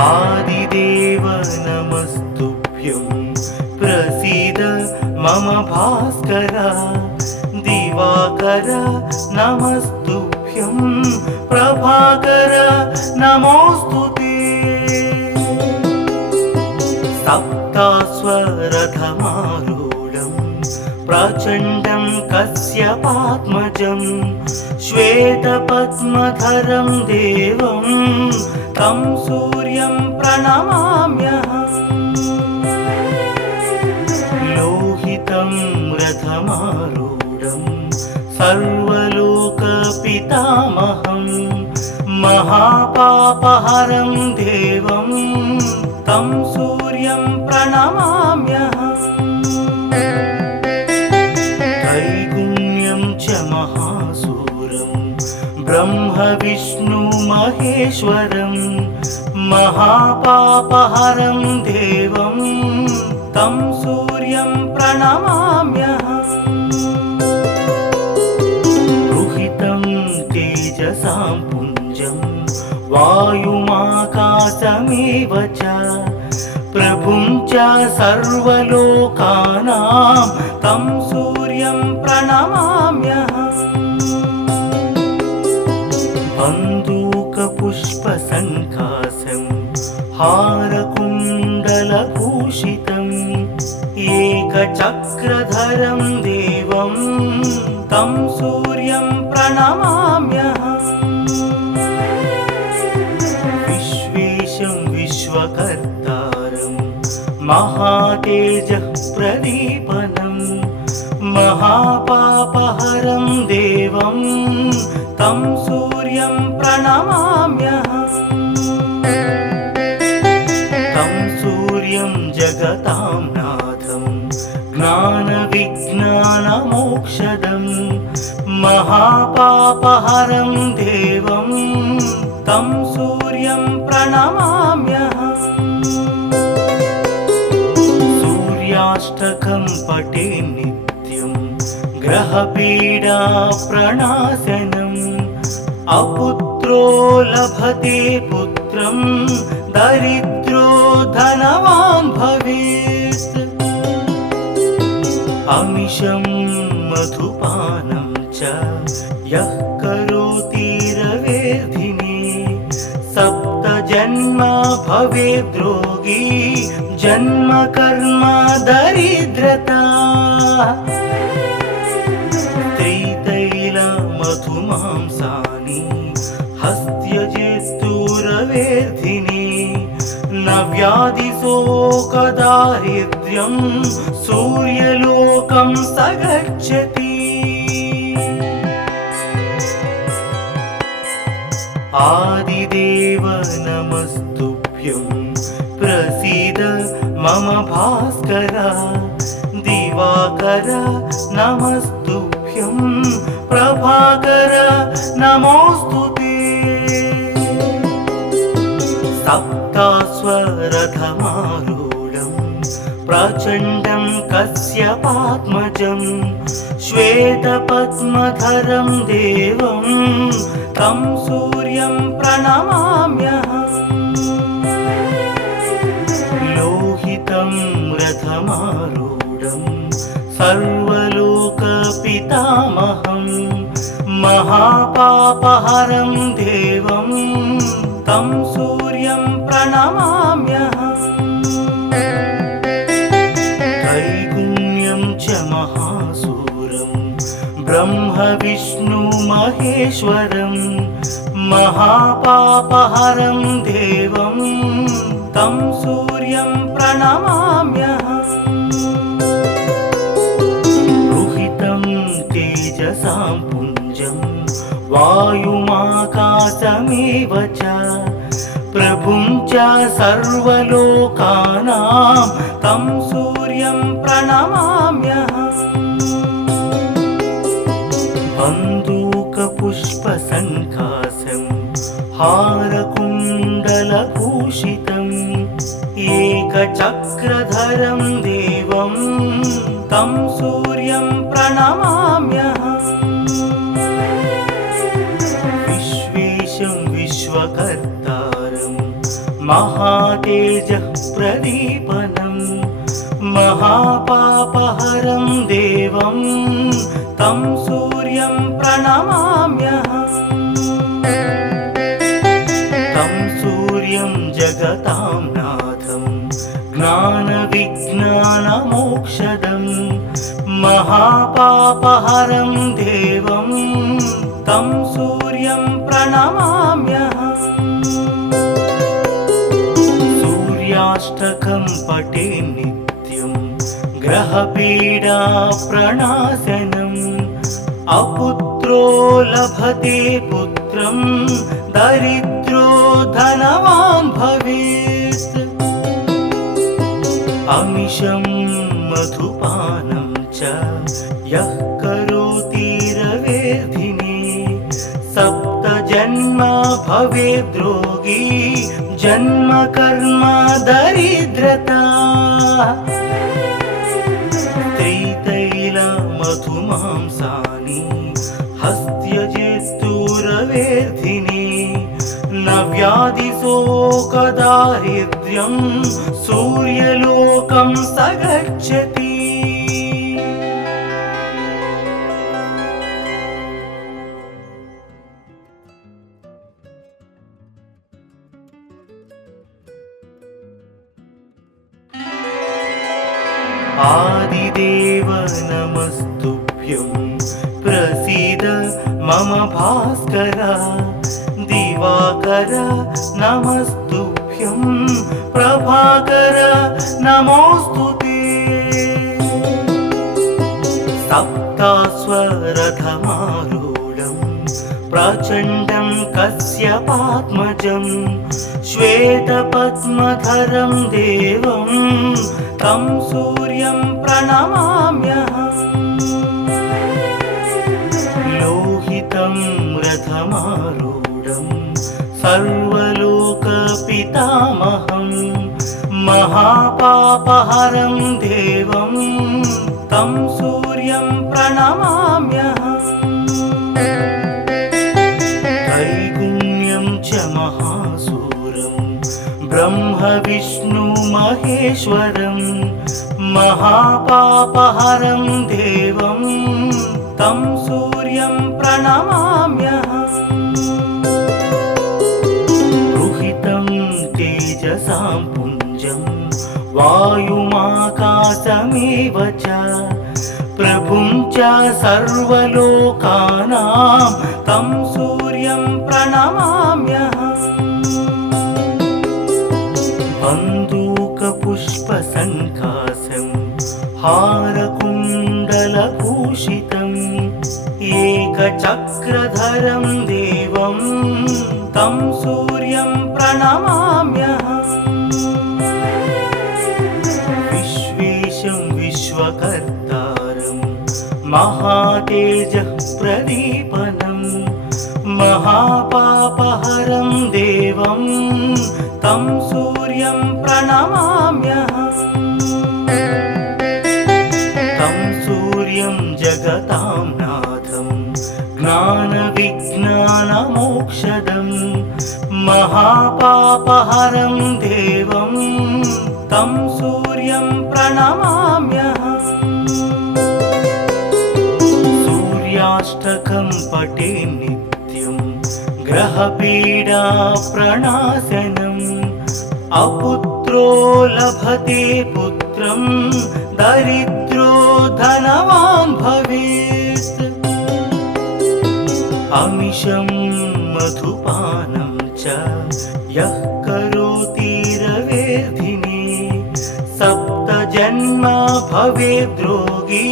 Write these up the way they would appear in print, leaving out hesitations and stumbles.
आदिदेव नमस्तुभ्यं प्रसीद मम भास्कर दिवाकर नमस्तुभ्यं प्रभाकर नमोस्तुते सप्तास्वरथमारूढं प्रचण्डं कश्यपात्मजं श्वेतपद्मधरं देवं तं सूर्यं प्रणमाम्यहम् लोहितं रथमारूढं सर्वलोकपितामहं महापापहरं देवं तं सूर्यं प्रणमाम्यहम् त्रैगुण्यं च महासूरं ब्रह्म विष्णु महेश्वरं महापापहरं देवं तं सूर्यं प्रणमाम्यहम् रुहितं तेजसां पुञ्जं वायुमाकाशमेव च प्रभुं च सर्वलोकानां तं सूर्यं प्रणमाम्यहम् बन्दूकपुष्पसङ्कासं हारकुण्डलभूषितम् एकचक्रधरं देवं तं सूर्यं प्रणमाम्यहम् विश्वेशं विश्वकर्तारं महातेजः प्रदीपनं महापापहरं देवं तं सूर्यं प्रणमाम्यहम् तं सूर्यं जगतां नाथं ज्ञानविज्ञानमोक्षदं महापापहरं देवं तं सूर्यं प्रणमाम्यहम् सूर्याष्टकं पठे नित्यं ग्रहपीडा प्रणाशनम् अपुत्रो लभते पुत्रं दरिद्रो धनवान् भवेत् अमिषं मधुपानं च यः करोति रवेर्धिने सप्तजन्म भवेद्रोगी जन्म कर्म दरिद्रता त्रितैलमधुमांसानि हस्त्यजेस्तुरवेर्धिने न व्याधिशोकदारिद्र्यं सूर्यलोकं स गच्छति आदिदेव नमस्तुभ्यं प्रसीद मम भास्कर दिवाकर नमस्तुभ्यं प्रभाकर नमोस्तुते सप्तास्वरथमारूढं प्रचण्डं कश्यपात्मजं श्वेतपद्मधरं देवं तं सूर्यं प्रणमाम्यहम् लोहितं रथमारूढं सर्वलोकपितामहं महापापहरं देवं तं सूर्यं प्रणमाम्यहम् त्रैगुण्यं च महासूरं ब्रह्म विष्णु महेश्वरं महापापहरं देवं तं सूर्यं प्रणमाम्यहम् रुहितं तेजसां पुञ्जं वायुमाकाशमेव च प्रभुं च सर्वलोकानां तं सूर्यं प्रणमाम्यहम् बन्दूकपुष्पसङ्कासं हारकुण्डलभूषितम् एकचक्रधरं देवं तं सूर्यं प्रणमाम्यहम् विश्वेशं विश्वकर्तारं महातेजः प्रदीपनं महापापहरं देवं तं सूर्यं प्रणमाम्यहम् तं सूर्यं जगतां नाथं ज्ञानविज्ञानमोक्षदं महापापहरं देवं तं सूर्यं प्रणमाम्यहम् सूर्याष्टकं पठे नित्यं ग्रहपीडा प्रणाशनम् अपुत्रो लभते पुत्रं दरिद्रो धनवान् भवेत् अमिषं मधुपानं च यः करोति रवेर्धिने सप्तजन्म भवेद्रोगी जन्म कर्म दरिद्रता त्रितैल मधुमांसानि हस्त्यजेस्तुरवेर्धिने न व्याधिशोकदारिद्र्यं सूर्यलोकं स गच्छति आदिदेव नमस्तुभ्यं प्रसीद मम भास्कर दिवाकर नमस्तुभ्यं प्रभाकर नमोस्तुते सप्तास्वरथमारूढं प्रचण्डं कश्यपात्मजं श्वेतपद्मधरं देवं तं सूर्यं प्रणमाम्यहम् लोहितं रथमारूढं सर्वलोकपितामहं महापापहरं देवं तं सूर्यं प्रणमाम्यहम् त्रैगुण्यं च महासूरं ब्रह्म विष्णु महेश्वरं महापापहरं देवं तं सूर्यं प्रणमाम्यहम् रुहितं तेजसां पुञ्जं वायुमाकाशमेव च प्रभुं च सर्वलोकानां तं सूर्यं प्रणमाम्यहम् बन्दूकपुष्पसङ्कासं हारकुण्डलभूषितम् एकचक्रधरं देवं तं सूर्यं प्रणमाम्यहम् विश्वेशं विश्वकर्तारं महातेजः प्रदीपनं महापापहरं देवं तं सूर्यं प्रणमाम्यहम् तं सूर्यं जगतां नाथं ज्ञानविज्ञानमोक्षदं महापापहरं देवं तं सूर्यं प्रणमाम्यहम् सूर्याष्टकं पठे नित्यं ग्रहपीडा प्रणाशनम् अपुत्रो लभते पुत्रं दरिद्रो धनवान् भवेत् अमिषं मधुपानं च यः करोति रवेर्धिने सप्तजन्म भवेद्रोगी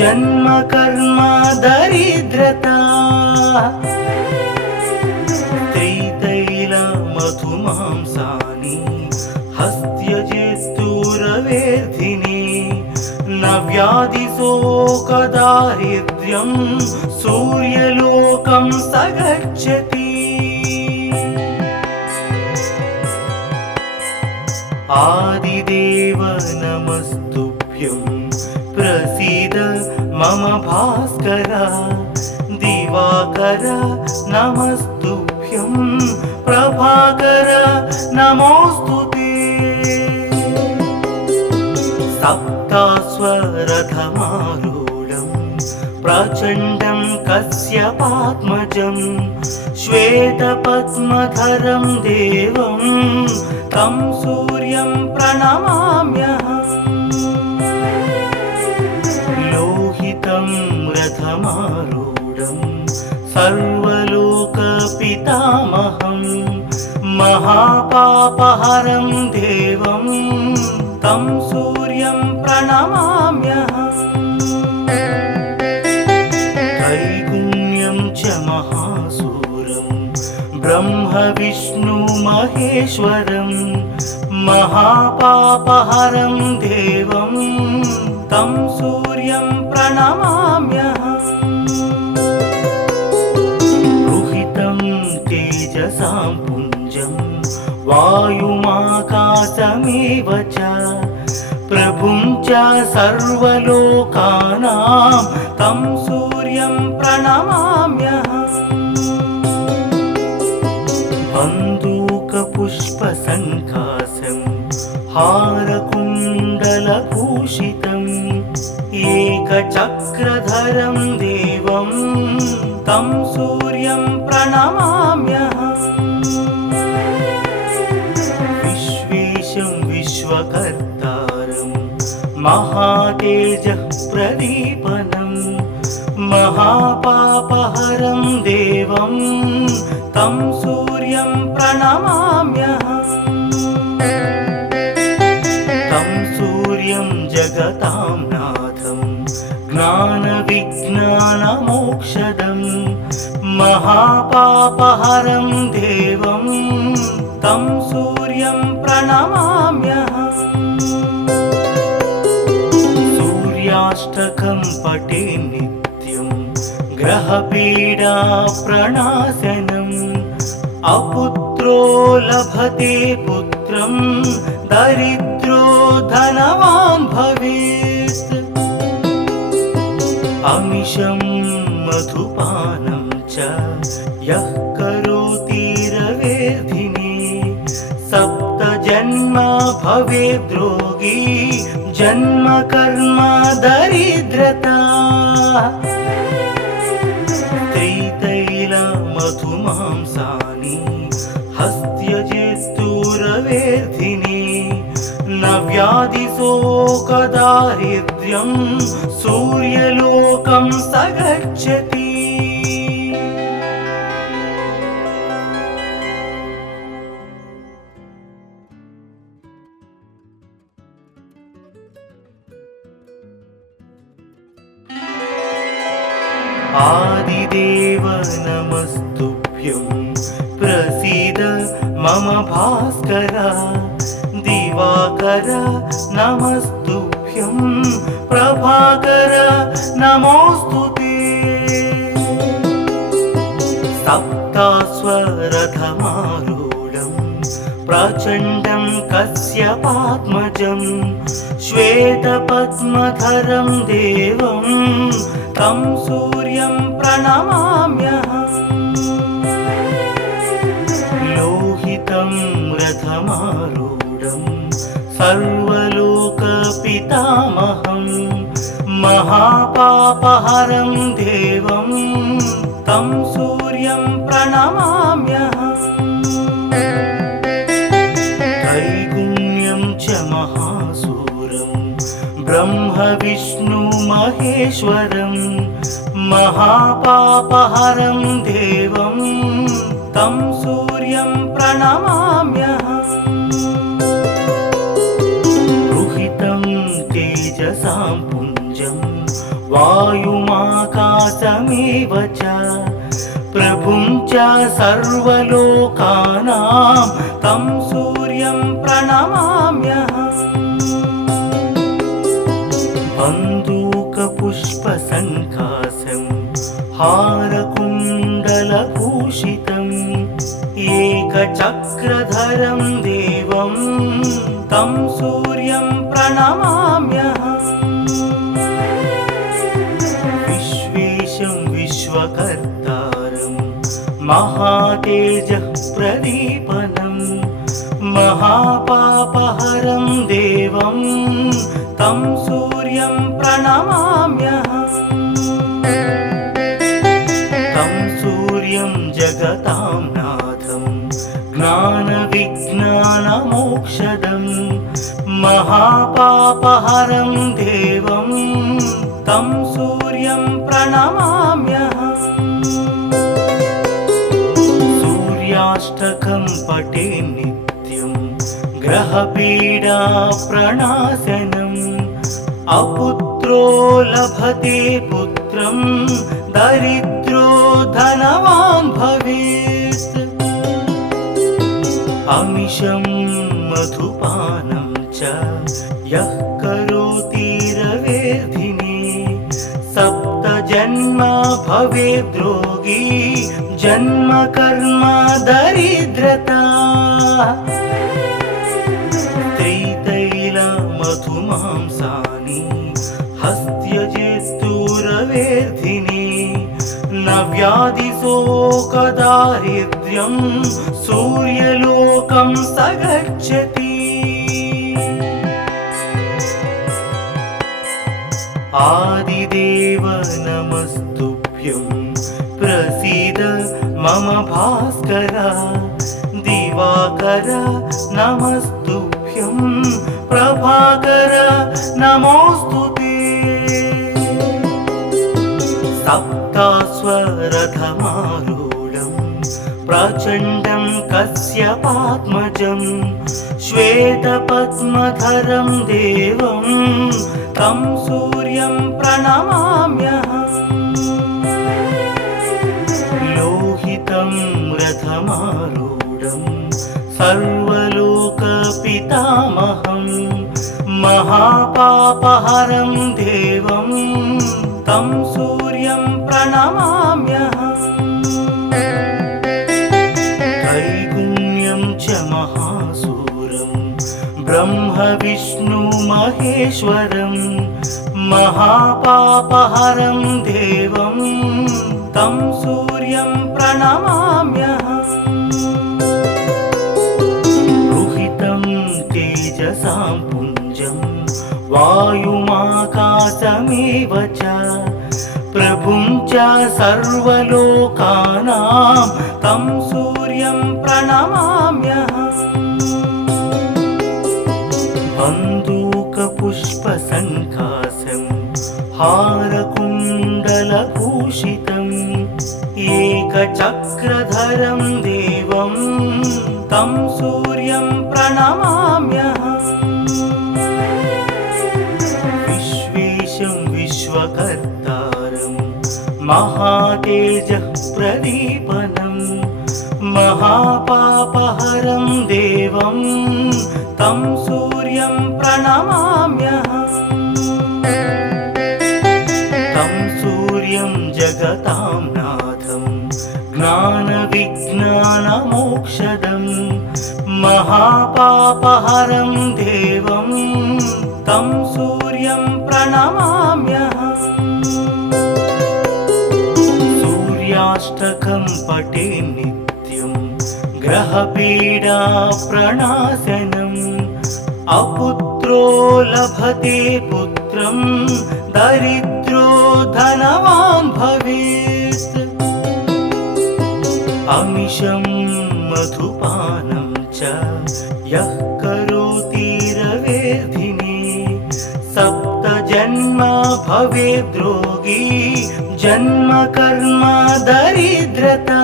जन्म कर्म दरिद्रता त्रितैल मधुमांसानि हस्त्यजेस्तुरवेर्धिने न व्याधिशोकदारिद्र्यं सूर्यलोकं स गच्छति आदिदेव नमस्तुभ्यं प्रसीद मम भास्कर दिवाकर नमस्तुभ्यं नमस्तुभ्यं प्रभाकर नमोऽस्तुते सप्तास्वरथमारूढं प्रचण्डं कश्यपात्मजं श्वेतपद्मधरं देवं तं सूर्यं प्रणमाम्यहम् लोहितं रथमारूढं सर्वलोकपितामहं महापापहरं देवं तं सूर्यं प्रणमाम्यहम् त्रैगुण्यं च महासूरं ब्रह्म विष्णु महेश्वरं महापापहरं देवं तं सूर्यं प्रणमाम्यहम् रुहितं तेजसां पुञ्जं वायुमाकाशमेव च प्रभुं च सर्वलोकानां तं सूर्यं प्रणमाम्यहम् बन्दूकपुष्पसङ्कासं हारकुण्डलभूषितम् एकचक्रधरं देवं तं सूर्यं प्रणमाम्यहम् विश्वेशं विश्वकर्तारं महातेजः प्रदीपनं महापापहरं देवं तं सूर्यं प्रणमाम्यहम् तं सूर्यं जगतां नाथं ज्ञानविज्ञानमोक्षदं महापापहरं देवं तं सूर्यं प्रणमाम्यहम् सूर्याष्टकं पठे नित्यं ग्रहपीडा प्रणाशनम् अपुत्रो लभते पुत्रं दरिद्रो धनवान् भवेत् अमिषं मधुपानं च यः करोति रवेर्धिने सप्तजन्म भवेद्रोगी जन्म कर्म दरिद्रता त्रितैलमधुमांसानि हस्त्यजेस्तुरवेर्धिने न व्याधिशोकदारिद्र्यं सूर्यलोकं स गच्छति आदिदेव नमस्तुभ्यं प्रसीद मम भास्कर दिवाकर नमस्तुभ्यं प्रभाकर नमोऽस्तुते सप्तास्वरथमारूढं प्रचण्डं कश्यपात्मजं श्वेतपद्मधरं देवं तं सूर्यं प्रणमाम्यहम् लोहितं रथमारूढं सर्वलोकपितामहं महापापहरं देवं तं सूर्यं प्रणमाम्यहम् त्रैगुण्यं च महासूरं ब्रह्म विष्णु महेश्वरं महापापहरं देवं तं सूर्यं प्रणमाम्यहम् रुहितं तेजसां पुञ्जं वायुमाकाशमेव च प्रभुं च सर्वलोकानां तं सूर्यं प्रणमाम्यहम् बन्दूकपुष्पसङ्कासं हारकुण्डलभूषितम् एकचक्रधरं देवं तं सूर्यं प्रणमाम्यहम् विश्वेशं विश्वकर्तारं महातेजः प्रदीपनं महापापहरं देवं तं सूर्यं प्रणमाम्यहम् तं सूर्यं जगतां नाथं ज्ञानविज्ञानमोक्षदं महापापहरं देवं तं सूर्यं प्रणमाम्यहम् सूर्याष्टकं पठे नित्यं ग्रहपीडा प्रणाशनम् अपुत्रो लभते पुत्रं दरिद्रो धनवान् भवेत् अमिषं मधुपानं च यः करोति रवेर्धिने सप्तजन्म भवेद्रोगी जन्म कर्म दरिद्रता त्रितैल मधुमांसानि हस्त्यजेस्तुरवेर्धिने न व्याधिशोकदारिद्र्यं सूर्यलोकं स गच्छति आदिदेव नमस्तुभ्यं प्रसीद मम भास्कर दिवाकर नमस्तुभ्यं प्रभाकर नमोस्तुते सप्तास्वरथमारूढं प्रचण्डं कश्यपात्मजं श्वेतपद्मधरं देवं तं सूर्यं प्रणमाम्यहम् लोहितं रथमारूढं सर्वलोकपितामहं महापापहरं देवं तं सूर्यं प्रणमाम्यहम् त्रैगुण्यं च महासूरं ब्रह्म विष्णु महेश्वरं महापापहरं देवं तं सूर्यं प्रणमाम्यहम् रुहितं तेजसां पुञ्जं वायुमाकाशमेव च प्रभुं च सर्वलोकानां तं सूर्यं प्रणमाम्यहम् बन्दूकपुष्पसङ्काशं हारकुण्डलभूषितम् एकचक्रधरं देवं तं सूर्यं प्रणमाम्यहम् विश्वेशं विश्वकर्तारं महातेजः प्रदीपनं महापापहरं देवं तं सूर्यं प्रणमाम्यहम् तं सूर्यं जगतां नाथं ज्ञानविज्ञानमोक्षदं महापापहरं देवं तं सूर्यं प्रणमाम्यहम् सूर्याष्टकं पठे नित्यं ग्रहपीडा प्रणाशनम् अपुत्रो लभते पुत्रं दरिद्रो धनवान् भवेत् अमिषं मधुपानं च यः करोति रवेर्धिने सप्तजन्म भवेद्रोगी जन्म कर्म दरिद्रता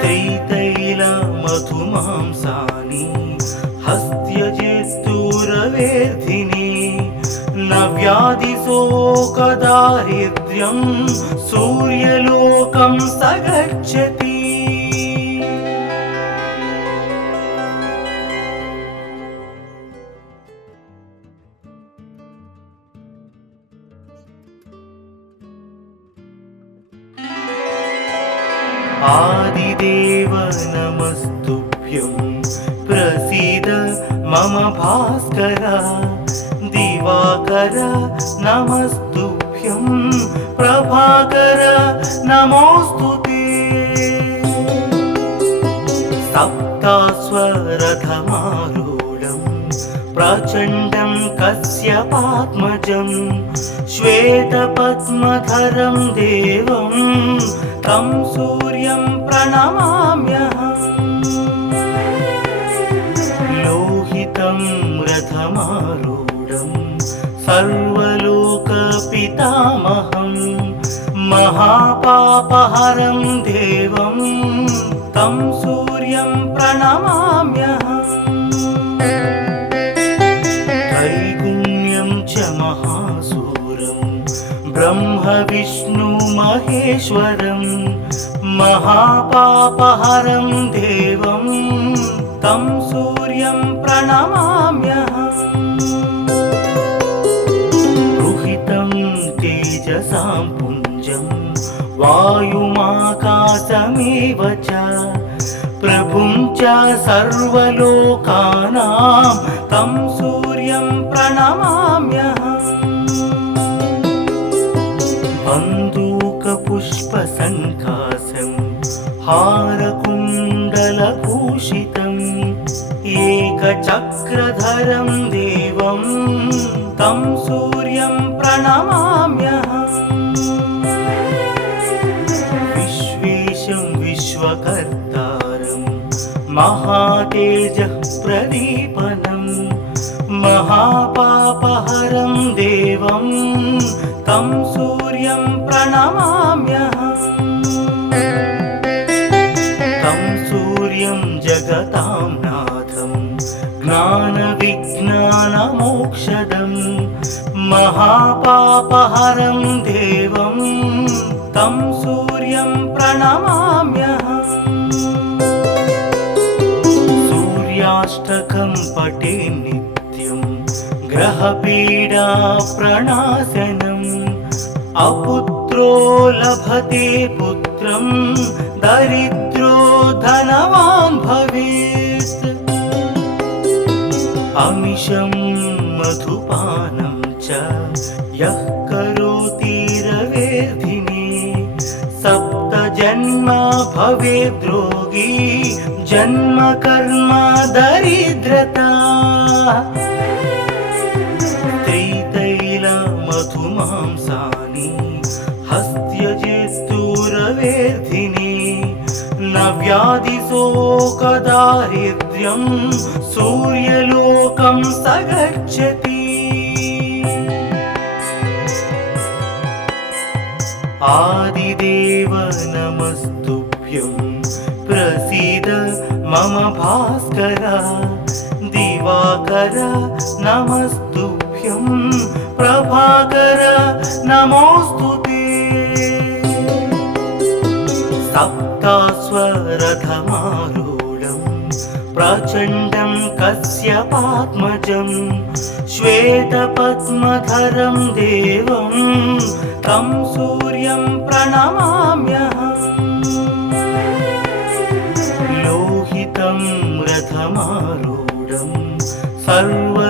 त्रितैल मधुमांसानि हस्त्यजेस्तुरवेर्धिने न व्याधिशोकदारिद्र्यं सूर्यलोकं स गच्छति आदिदेव नमस्तुभ्यं प्रसीद मम भास्कर दिवाकर नमस्तुभ्यं ప్రభాకర నమోऽस्तु ते सप्ताश्वरथमारूढं प्रचण्डं कश्यपात्मजं श्वेतपद्मधरं देवं तं सूर्यं प्रणमाम्यहम् लोहितं रथमारूढं सर्वलोकपितामहं महापापहरं देवं तं सूर्यं प्रणमाम्यहम् त्रैगुण्यं च महासूरं ब्रह्म महेश्वरं महापापहरं देवं तं सूर्यं प्रणमाम्यहम् रुहितं तेजसां पुञ्जं वायुमाकाशमेव च प्रभुं च सर्वलोकानां तं सूर्यं प्रणमाम्यहम् बन्दूकपुष्पसङ्कासं हारकुण्डलभूषितम् एकचक्रधरं देवं तं सूर्यं प्रणमाम्यहम् विश्वेशं विश्वकर्तारं महातेजः प्रदीपनं महापापहरं देवं तं सूर्यं प्रणमाम्यहम् तं सूर्यं जगतां नाथं ज्ञानविज्ञानमोक्षदं महापापहरं देवं तं सूर्यं प्रणमाम्यहम् सूर्याष्टकं पठे नित्यं ग्रहपीडा प्रणाशनम् अपुत्रो लभते पुत्रं दरिद्रो धनवान् भवेत् अमिषं मधुपानं च यः करोति रवेर्धिने सप्तजन्म भवेद्रोगी जन्म कर्म दरिद्रता त्रितैलमधुमांसानि हस्त्यजेस्तुरवेर्धिने न व्याधिशोकदारिद्र्यं सूर्यलोकं स गच्छति आदिदेव नमस्तुभ्यं प्रसीद मम भास्कर दिवाकर नमस्तुभ्यं प्रभाकर नमोऽस्तु ते सप्ताश्वरथमारूढं प्रचण्डं कश्यपात्मजं श्वेतपद्मधरं देवं तं सूर्यं प्रणमाम्यहम् लोहितं रथमारूढं सर्व